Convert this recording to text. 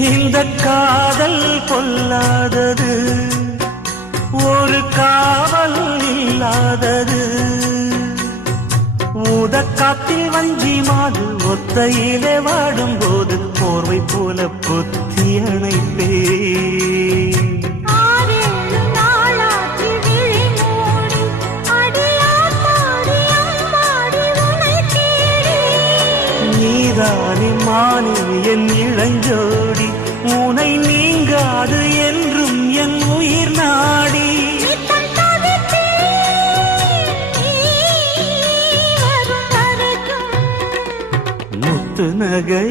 இந்த காதல் கொல்லாதது, ஒரு காவல் இல்லாதது. ஊதக்காத்தில் வஞ்சி மாது ஒத்தையிலே வாடும்போது போர்வை போல பொத்தி அணைப்பே. நீதானே மானே என் இளஞ்சோடி, உனை நீங்காது என்றும் என் உயிர் நாடி. முத்து நகை